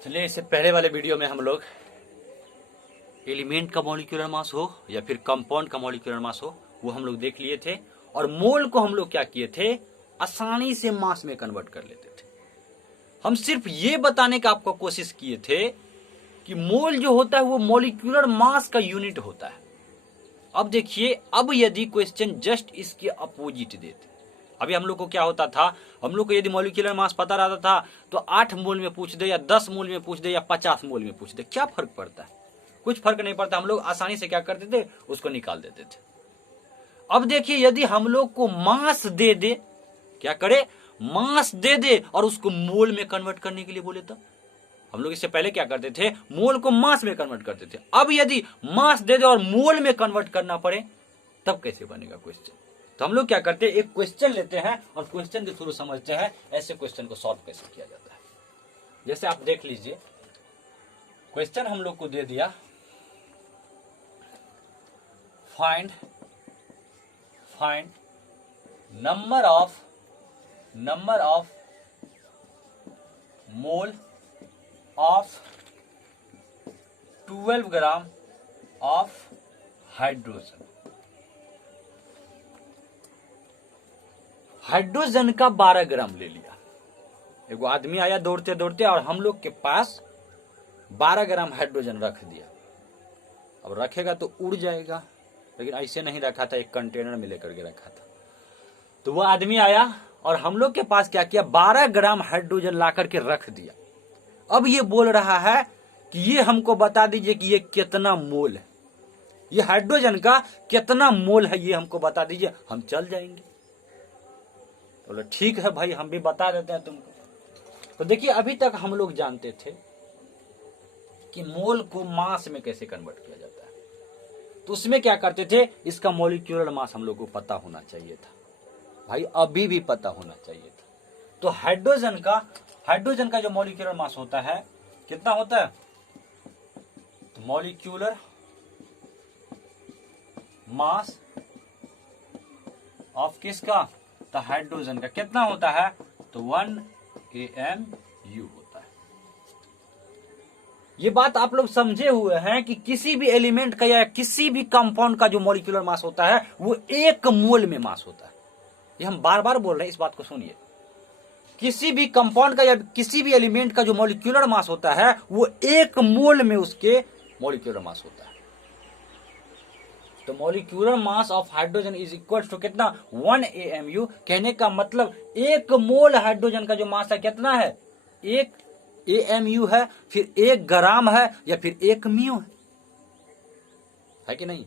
चलिए, इससे पहले वाले वीडियो में हम लोग एलिमेंट का मॉलिक्यूलर मास हो या फिर कंपाउंड का मॉलिक्यूलर मास हो वो हम लोग देख लिए थे। और मोल को हम लोग क्या किए थे, आसानी से मास में कन्वर्ट कर लेते थे। हम सिर्फ ये बताने का आपको कोशिश किए थे कि मोल जो होता है वो मॉलिक्यूलर मास का यूनिट होता है। अब देखिए, अब यदि क्वेश्चन जस्ट इसके अपोजिट देते, अभी हम लोग को क्या होता था, हम लोग को यदि मॉलिक्यूलर मास पता रहता था तो 8 मोल में पूछ दे या 10 मोल में पूछ दे या 50 मोल में पूछ दे, क्या फर्क पड़ता है? कुछ फर्क नहीं पड़ता। हम लोग आसानी से क्या करते थे, उसको निकाल देते थे। अब देखिए, यदि हम लोग को मास दे दे, क्या करे, मास दे दे और उसको मोल में कन्वर्ट करने के लिए बोले तो हम लोग इससे पहले क्या करते थे, मोल को मास में कन्वर्ट करते थे। अब यदि मास दे दे और मोल में कन्वर्ट करना पड़े तब कैसे बनेगा क्वेश्चन? तो हम लोग क्या करते हैं, एक क्वेश्चन लेते हैं और क्वेश्चन के थ्रू समझते हैं ऐसे क्वेश्चन को सॉल्व कैसे किया जाता है। जैसे आप देख लीजिए, क्वेश्चन हम लोग को दे दिया, find number of mole of 12 gram of hydrogen. Hydrogen का 12 ग्राम ले लिया। एक आदमी आया दौड़ते दौड़ते और हम लोग के पास 12 ग्राम हाइड्रोजन रख दिया। अब रखेगा तो उड़ जाएगा, लेकिन ऐसे नहीं रखा था, एक कंटेनर में लेकर के रखा था। तो वो आदमी आया और हम लोग के पास क्या किया, 12 ग्राम हाइड्रोजन ला करके रख दिया। अब ये बोल रहा है कि ये हमको बता दीजिए कि ये कितना मोल है, ये हाइड्रोजन का कितना मोल है, ये हमको बता दीजिए, हम चल जाएंगे। बोले ठीक है भाई, हम भी बता देते हैं तुमको। तो देखिए, अभी तक हम लोग जानते थे कि मोल को मास में कैसे कन्वर्ट किया जाता है। तो उसमें क्या करते थे, इसका मॉलिक्यूलर मास हम लोग को पता होना चाहिए था भाई, अभी भी पता होना चाहिए था। तो हाइड्रोजन का जो मॉलिक्यूलर मास होता है कितना होता है, तो मॉलिक्यूलर मास ऑफ किसका, तो हाइड्रोजन का कितना होता है, तो 1 AMU होता है। ये बात आप लोग समझे हुए हैं कि किसी भी एलिमेंट का या किसी भी कंपाउंड का जो मॉलिक्यूलर मास होता है वो 1 मोल में मास होता है। ये हम बार बार बोल रहे हैं, इस बात को सुनिए। किसी भी कंपाउंड का या किसी भी एलिमेंट का जो मॉलिक्यूलर मास होता है वो 1 मोल में उसके मॉलिक्यूलर मास होता है। तो molecular mass of hydrogen is equal to कितना, 1 AMU। कहने का मतलब 1 मोल हाइड्रोजन का जो मास है कितना है, 1 AMU है, फिर 1 ग्राम है या फिर 1 म्यू है कि नहीं?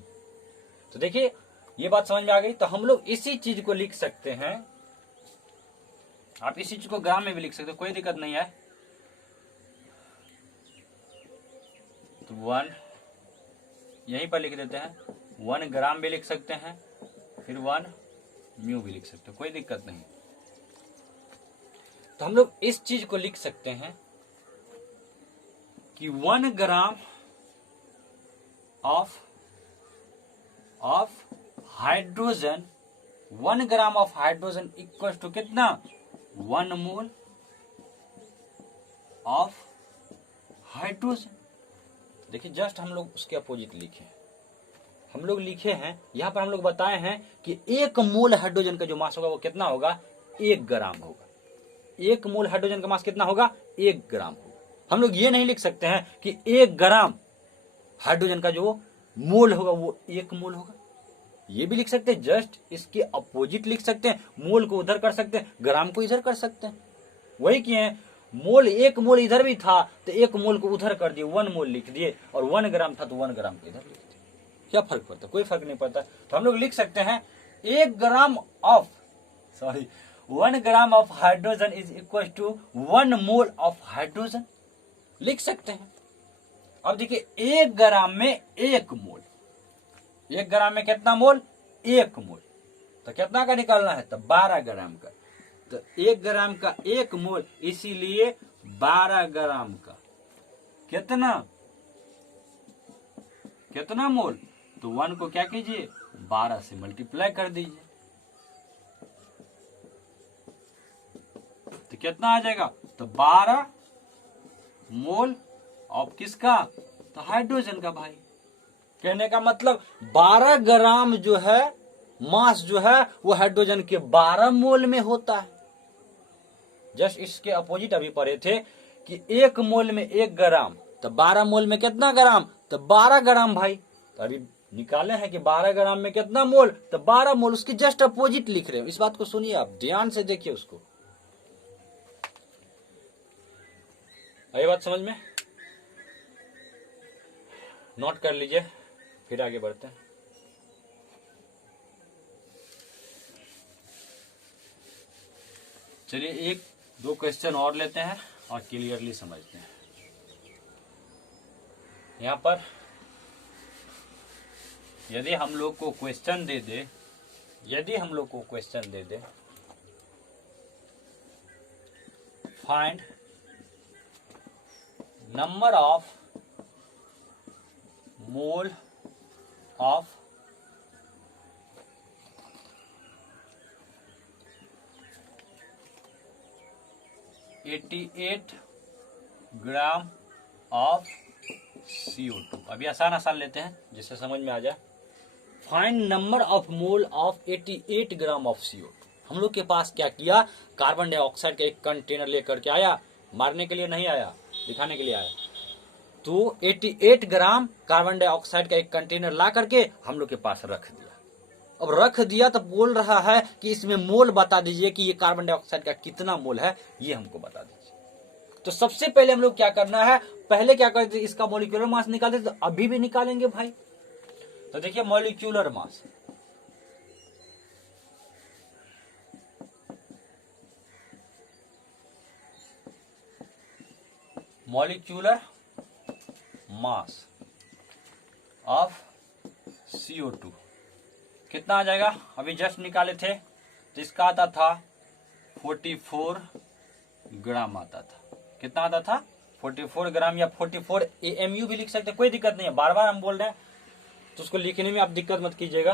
तो देखिए, ये बात समझ में आ गई। तो हम लोग इसी चीज को लिख सकते हैं, आप इसी चीज को ग्राम में भी लिख सकते हो, कोई दिक्कत नहीं है। तो 1 यहीं पर लिख देते हैं, 1 ग्राम भी लिख सकते हैं, फिर 1 म्यू भी लिख सकते हो, कोई दिक्कत नहीं। तो हम लोग इस चीज को लिख सकते हैं कि 1 gram of hydrogen, 1 gram of hydrogen equal to कितना, 1 मोल ऑफ हाइड्रोजन। देखिए, जस्ट हम लोग उसके अपोजिट लिखे, हम लोग लिखे हैं यहां पर, हम लोग बताए हैं कि 1 मोल हाइड्रोजन का जो मास होगा वो कितना होगा, 1 ग्राम होगा। 1 मोल हाइड्रोजन का मास कितना होगा, 1 ग्राम होगा। हम लोग ये नहीं लिख सकते हैं कि 1 ग्राम हाइड्रोजन का जो मोल होगा वो 1 मोल होगा। ये भी लिख सकते हैं, जस्ट इसके अपोजिट लिख सकते हैं। मोल को उधर कर सकते हैं, ग्राम को इधर कर सकते हैं। वही किए हैं, मोल 1 मोल इधर भी था तो 1 मोल को उधर कर दिए, 1 मोल लिख दिए, और 1 ग्राम था तो 1 ग्राम को इधर लिख दिए। क्या फर्क पड़ता है? कोई फर्क नहीं पड़ता। तो हम लोग लिख सकते हैं 1 gram of hydrogen is equal to 1 mole of hydrogen, लिख सकते हैं। अब देखिए, 1 ग्राम में 1 मोल, 1 ग्राम में कितना मोल, 1 मोल। तो कितना का निकालना है, तो 12 ग्राम का। तो 1 ग्राम का 1 मोल, इसीलिए 12 ग्राम का कितना मोल, तो 1 को क्या कीजिए, 12 से मल्टीप्लाई कर दीजिए, तो कितना आ जाएगा, तो 12 मोल ऑफ किसका, तो हाइड्रोजन का भाई। कहने का मतलब 12 ग्राम जो है मास जो है वो हाइड्रोजन के 12 मोल में होता है। जस्ट इसके अपोजिट अभी पढ़े थे कि 1 मोल में 1 ग्राम, तो 12 मोल में कितना ग्राम, तो 12 ग्राम भाई। तो अभी निकाले हैं कि 12 ग्राम में कितना मोल, तो 12 मोल। उसकी जस्ट अपोजिट लिख रहे हैं। इस बात को सुनिए, आप ध्यान से देखिए उसको। आई बात समझ में, नोट कर लीजिए, फिर आगे बढ़ते हैं। चलिए एक दो क्वेश्चन और लेते हैं और क्लियरली समझते हैं। यहां पर यदि हम लोग को question they they, find number of mole of (88 gram of CO2। अभी आसान लेते हैं जिससे समझ में आ जाए। Find number of mole of 88 gram of CO2। हम लोग के पास क्या किया, कार्बन डाइऑक्साइड का एक कंटेनर लेकर के आया, मारने के लिए नहीं आया, दिखाने के लिए आया। तो 88 ग्राम कार्बन डाइऑक्साइड का एक कंटेनर ला करके हम लोग के पास रख दिया। अब रख दिया तो बोल रहा है कि इसमें मोल बता दीजिए कि ये कार्बन डाइऑक्साइड का कितना मोल है, ये हमको बता दीजिए। तो सबसे पहले हम लोग क्या करना है, पहले क्या करते, इसका मॉलिक्यूलर मास निकालते, तो अभी भी निकालेंगे भाई। तो देखिए molecular mass, molecular mass of CO2 कितना आ जाएगा, अभी जस्ट निकाले थे। तो इसका आता था 44 ग्राम आता था। कितना आता था, 44 ग्राम, या 44 AMU भी लिख सकते, कोई दिक्कत नहीं है। बार बार हम बोल रहे हैं तो उसको लिखने में आप दिक्कत मत कीजिएगा।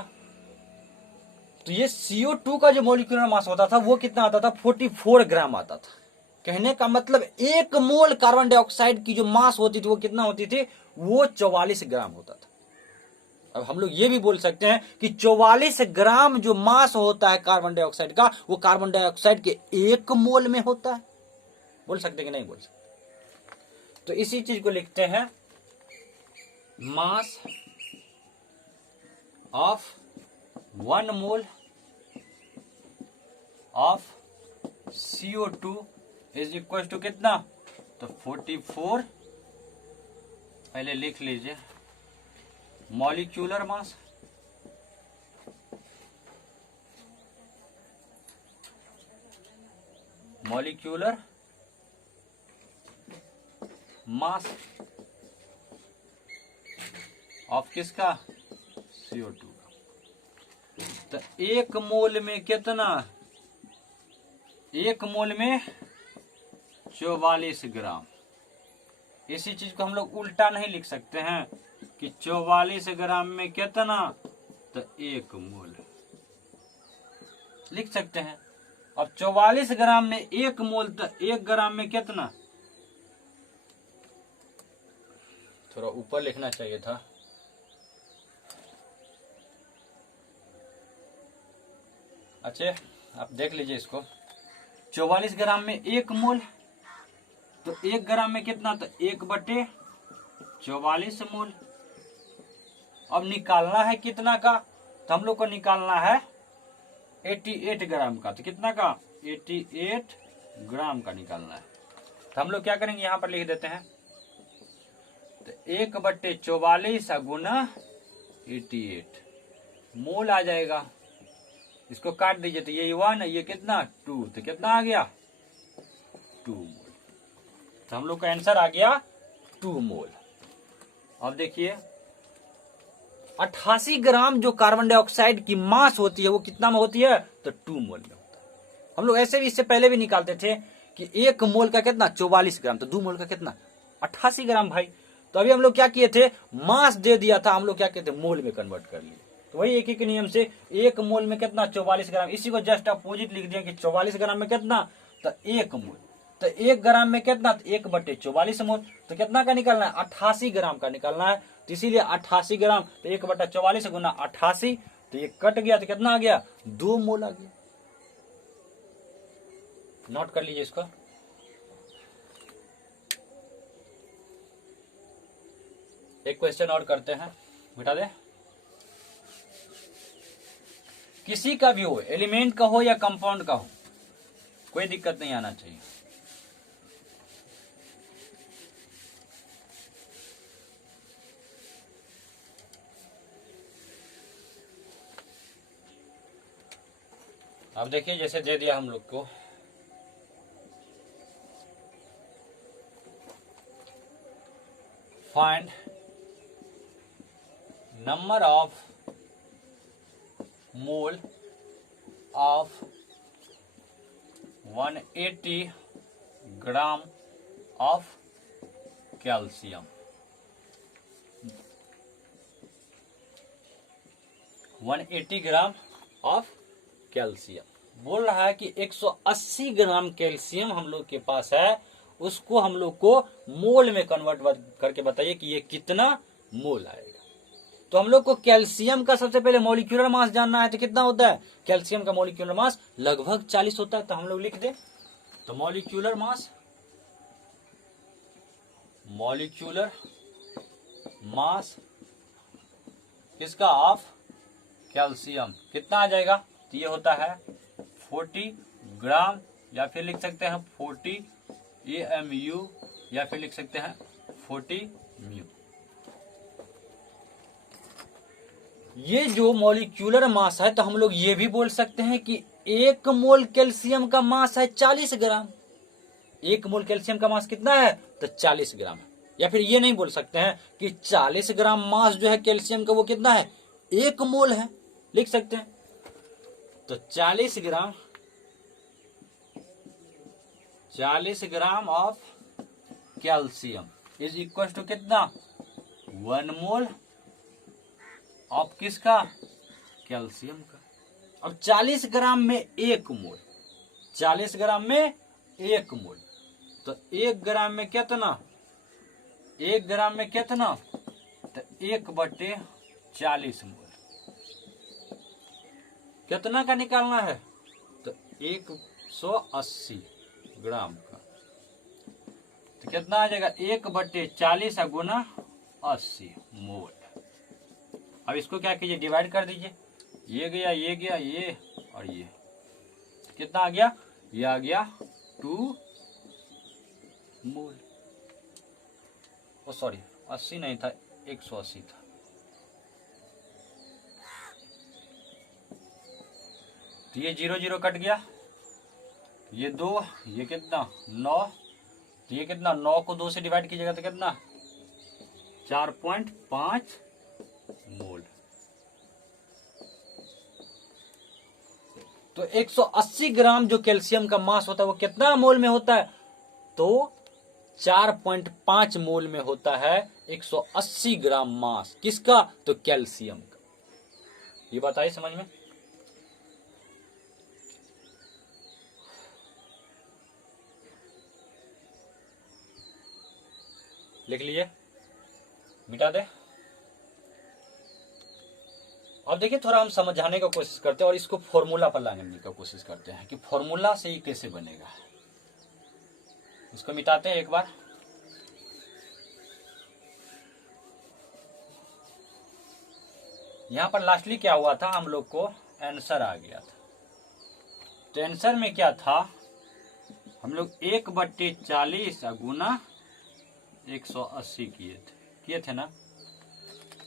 तो ये CO2 का जो मॉलिक्यूलर मास होता था वो कितना आता था, 44 ग्राम आता था। कहने का मतलब 1 मोल कार्बन डाइऑक्साइड की जो मास होती थी वो कितना होती थी, वो 44 ग्राम होता था। अब हम लोग ये भी बोल सकते हैं कि 44 ग्राम जो मास होता है कार्बन डाइऑक्साइड का, वो कार्बन डाइऑक्साइड के 1 मोल में होता है। बोल सकते कि नहीं बोल सकते। तो इसी चीज को लिखते हैं, mass of 1 mole of CO2 is equal to कितना, तो 44, पहले लिख लीजिए, मॉलिक्यूलर मास ऑफ किसका, CO2 का। तो 1 मोल में कितना, 1 मोल में 44 ग्राम। इसी चीज को हम लोग उल्टा नहीं लिख सकते हैं कि 44 ग्राम में कितना, तो 1 मोल लिख सकते हैं। अब 44 ग्राम में 1 मोल, तो 1 ग्राम में कितना, थोड़ा ऊपर लिखना चाहिए था। अच्छा आप देख लीजिए इसको, 44 ग्राम में 1 मोल, तो 1 ग्राम में कितना, तो 1/44 मोल। अब निकालना है कितना का, तो हम लोग को निकालना है 88 ग्राम का। तो कितना का, 88 ग्राम का निकालना है। तो हम लोग क्या करेंगे, यहां पर लिख देते हैं, तो 1/44 गुना 88 मोल आ जाएगा। इसको काट दीजिए, तो ये 1, ये कितना 2, तो कितना आ गया 2 मोल। तो हम लोग का आंसर आ गया 2 मोल। अब देखिए 88 ग्राम जो कार्बन डाइऑक्साइड की मास होती है वो कितना में होती है, तो 2 मोल में होता है। हम लोग ऐसे भी इससे पहले भी निकालते थे कि 1 मोल का कितना 44 ग्राम, तो 2 मोल का कितना 88 ग्राम भाई। तो अभी हम लोग क्या किए थे, मास दे दिया था, हम लोग क्या किए थे, मोल में कन्वर्ट कर लिए। तो वही एक ही के नियम से 1 मोल में कितना 44 ग्राम, इसी को जस्ट अपोजिट लिख दिया कि 44 ग्राम में कितना, तो 1 मोल। तो 1 ग्राम में कितना, 1/44 मोल। तो कितना का निकलना है, 88 ग्राम का निकलना है। तो इसीलिए 88 ग्राम, तो 1/44 गुना 88, तो ये कट गया तो कितना आ गया, 2 मोल आ गया। नोट कर लीजिए इसको। एक क्वेश्चन और करते हैं, बिठा दे। किसी का भी हो, एलिमेंट का हो या कंपाउंड का हो, कोई दिक्कत नहीं आना चाहिए। अब देखिए, जैसे दे दिया हम लोग को find number of mole of 180 gram of calcium. 180 gram of calcium बोल रहा है कि 180 ग्राम कैल्शियम हम लोग के पास है, उसको हम लोग को मोल में कन्वर्ट करके बताइए कि ये कितना मोल आएगा। तो हम लोग को कैल्शियम का सबसे पहले मॉलिक्यूलर मास जानना है, तो कितना होता है, कैल्शियम का मॉलिक्यूलर मास लगभग 40 होता है। तो हम लोग लिख दे, तो मॉलिक्यूलर मास किसका, ऑफ कैल्शियम कितना आ जाएगा, तो ये होता है 40 ग्राम, या फिर लिख सकते हैं 40 AMU, या फिर लिख सकते हैं 40 म्यू। ये जो मॉलिक्यूलर मास है, तो हम लोग ये भी बोल सकते हैं कि 1 मोल कैल्शियम का मास है 40 ग्राम। 1 मोल कैल्शियम का मास कितना है, तो 40 ग्राम है। या फिर ये नहीं बोल सकते हैं कि 40 ग्राम मास जो है कैल्शियम का वो कितना है, 1 मोल है, लिख सकते हैं। तो 40 gram of calcium is equal to कितना, 1 मोल ऑफ किसका, कैल्शियम का। अब 40 ग्राम में 1 मोल, 40 ग्राम में 1 मोल, तो 1 ग्राम में कितना, 1 ग्राम में कितना, तो 1/40 मोल कितना का निकालना है, तो 180 ग्राम का। तो कितना आ जाएगा, 1/40 गुना 80 मोल। अब इसको क्या कीजिए, डिवाइड कर दीजिए, ये गया ये और ये, कितना आ गया, ये आ गया 2 मोल। ओ सॉरी, 80 नहीं था, 180 था। तो ये 0 0 कट गया, ये 2, ये कितना 9, तो ये कितना, 9 को 2 से डिवाइड कीजिएगा तो कितना, 4.5 मोल। तो 180 ग्राम जो कैल्शियम का मास होता है वो कितना मोल में होता है, तो 4.5 मोल में होता है 180 ग्राम मास किसका, तो कैल्शियम का। ये बताइए समझ में। लिख लीजिए, मिटा दे। अब देखिए, थोड़ा हम समझाने का कोशिश करते हैं और इसको फॉर्मूला पर लाने का कोशिश करते हैं कि फॉर्मूला से ये कैसे बनेगा। इसको मिटाते हैं एक बार। यहां पर लास्टली क्या हुआ था, हम लोग को आंसर आ गया था। तो आंसर में क्या था, हम लोग 1/40 गुना 180 किए थे ना।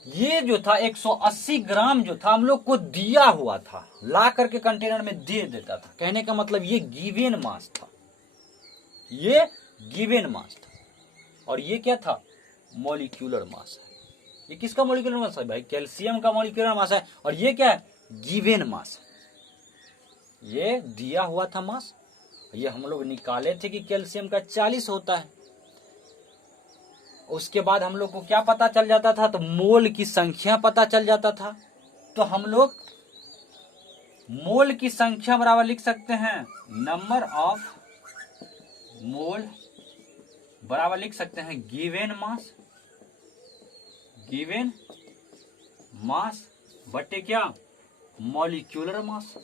ये जो था 180 ग्राम जो था हम लोग को दिया हुआ था, ला करके कंटेनर में दे देता था। कहने का मतलब ये गिवन मास था, ये गिवन मास था। और ये क्या था, मॉलिक्यूलर मास है। ये किसका मॉलिक्यूलर मास है भाई, कैल्शियम का मॉलिक्यूलर मास है। और ये क्या है, गिवन मास है, ये दिया हुआ था मास। ये हम लोग निकाले थे कि कैल्शियम का 40 होता है। उसके बाद हम लोग को क्या पता चल जाता था, तो मोल की संख्या पता चल जाता था। तो हम लोग मोल की संख्या बराबर लिख सकते हैं नंबर ऑफ मोल बराबर लिख सकते हैं गिवन मास बटे क्या, मॉलिक्यूलर मास।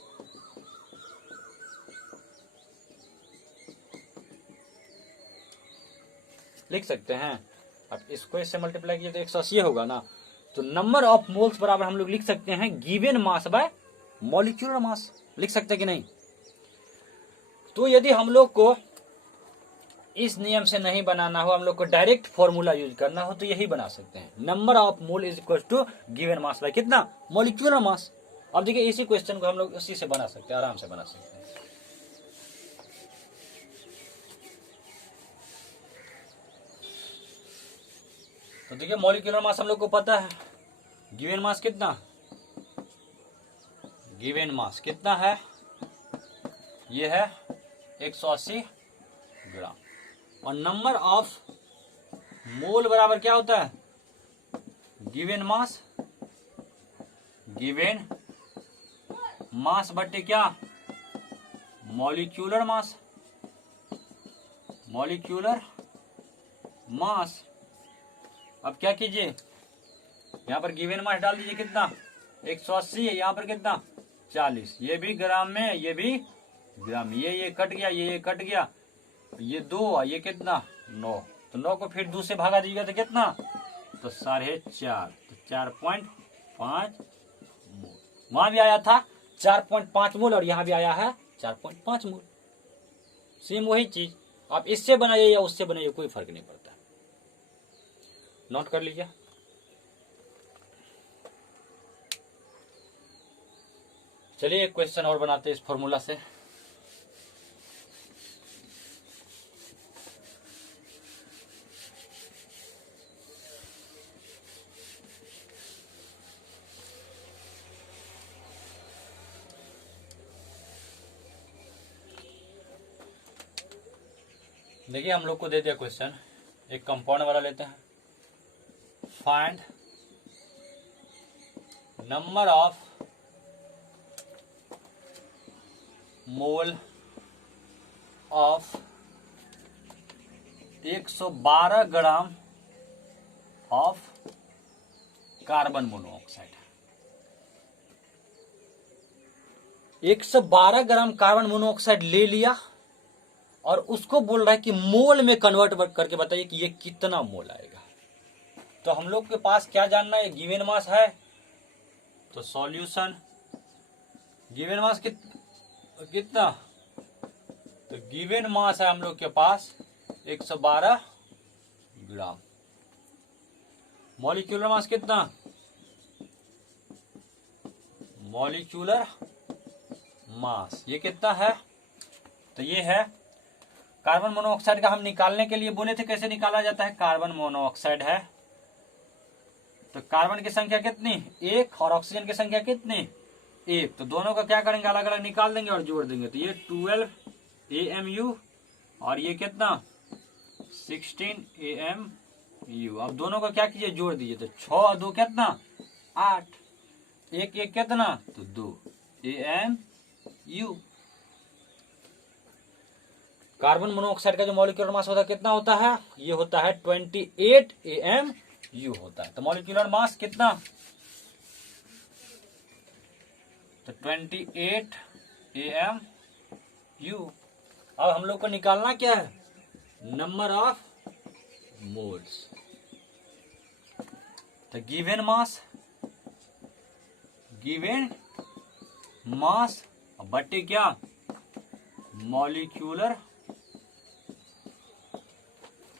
लिख सकते हैं। अब इसको इससे मल्टीप्लाई किया तो 180 होगा ना। तो नंबर ऑफ मोल्स बराबर हम लोग लिख सकते हैं given mass bye molecular mass. लिख सकते हैं कि नहीं। तो यदि हम लोग को इस नियम से नहीं बनाना हो, हम लोग को डायरेक्ट फॉर्मूला यूज करना हो, तो यही बना सकते हैं। Number of mole is equal to given mass by कितना, मॉलिक्यूलर मास। अब देखिए इसी क्वेश्चन को हम लोग उसी से बना सकते हैं, आराम से बना सकते हैं। तो देखिए मॉलिक्यूलर मास हम लोग को पता है, गिवन मास कितना है, ये है 180 ग्राम। और नंबर ऑफ मोल बराबर क्या होता है, गिवन मास बटे क्या, मॉलिक्यूलर मास। अब क्या कीजिए, यहां पर गिवन मास डाल दीजिए कितना, 180 है, यहां पर कितना 40। ये भी ग्राम में, ये भी ग्राम, ये कट गया, ये कट गया, ये 2, ये कितना 9। तो 9 को फिर 2 से भागा दीजिएगा तो कितना, तो 4.5, तो 4.5 मोल। वहां भी आया था 4.5 मोल और यहां भी आया है 4.5 मोल। सेम वही चीज। आप इससे बनाइए या उससे बनाइए, कोई फर्क नहीं पड़ता। नोट कर लीजिए। चलिए एक क्वेश्चन और बनाते हैं इस फॉर्मूला से। देखिए हम लोग को दे दिया क्वेश्चन, एक कंपाउंड वाला लेते हैं। Find number of mole of 112 gram of carbon monoxide. 112 gram carbon monoxide ले लिया और उसको बोल रहा है कि मोल में कन्वर्ट करके बताइए कि ये कितना मोल आएगा। तो हम लोग के पास क्या जानना है, गिवन मास है। तो सॉल्यूशन, गिवन मास कितना, तो गिवन मास है हम लोग के पास 112 ग्राम। मॉलिक्यूलर मास कितना, मॉलिक्यूलर मास ये कितना है, तो ये है। कार्बन मोनोऑक्साइड का हम निकालने के लिए बोले थे, कैसे निकाला जाता है, कार्बन मोनोऑक्साइड है तो कार्बन की संख्या कितनी, 1, और ऑक्सीजन की संख्या कितनी, 1। तो दोनों का क्या करेंगे, अलग अलग निकाल देंगे और जोड़ देंगे। तो ये 12 AMU और ये कितना 16 AMU। अब दोनों का क्या कीजिए, जोड़ दीजिए। तो 6 और 2 कितना 8, 1 1 कितना, तो 2 AMU। कार्बन मोनोऑक्साइड का जो मॉलिक्यूलर मास होता है कितना होता है, ये होता है 28 AMU होता है। तो मॉलिक्यूलर मास कितना, तो 28 AMU। अब हम लोग को निकालना क्या है, नंबर ऑफ मोल्स। तो गिवन मास बटे क्या, मॉलिक्यूलर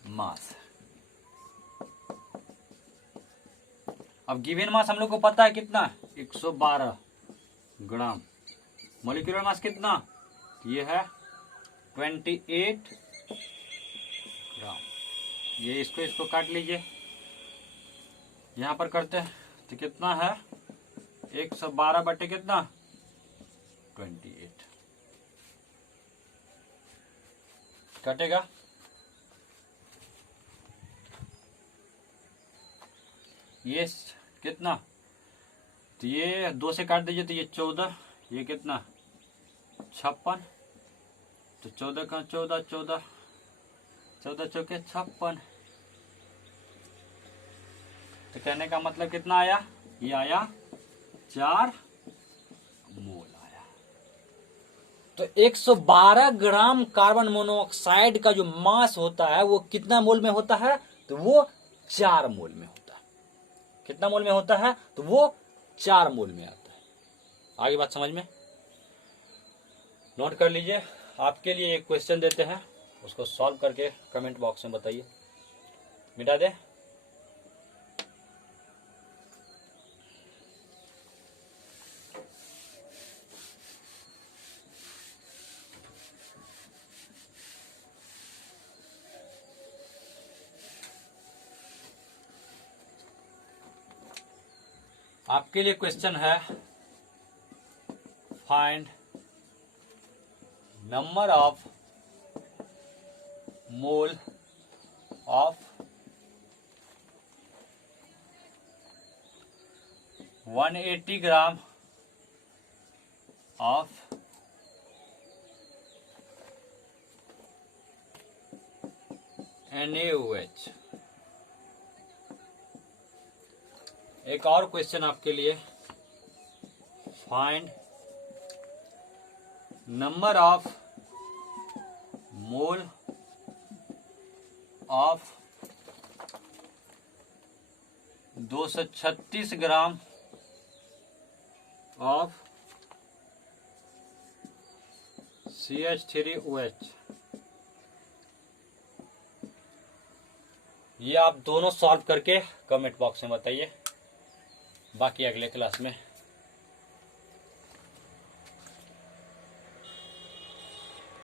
मास। अब गिवन मास हम लोग को पता है कितना, 112 ग्राम। मॉलिक्यूलर मास कितना, ये है 28 ग्राम। ये इसको काट लीजिए, यहां पर करते हैं तो कितना है, 112 बटे कितना 28 कटेगा। ये कितना, तो ये 2 से काट दीजिए तो ये 14, ये कितना 56, तो 14 का 14 14 14 चौके 56। तो कहने का मतलब कितना आया, ये आया 4 मोल आया। तो 112 ग्राम कार्बन मोनोऑक्साइड का जो मास होता है वो कितना मोल में होता है, तो वो 4 मोल में होता है। कितना मोल में होता है, तो वो 4 मोल में आता है। आगे बात समझ में, नोट कर लीजिए। आपके लिए एक क्वेश्चन देते हैं, उसको सॉल्व करके कमेंट बॉक्स में बताइए। मिटा दे। आपके लिए क्वेश्चन है, find number of mole of 180 gram of NaOH। एक और क्वेश्चन आपके लिए, find number of mole of 236 gram of CH3OH। ये आप दोनों सॉल्व करके कमेंट बॉक्स में बताइए। बाकी अगले क्लास में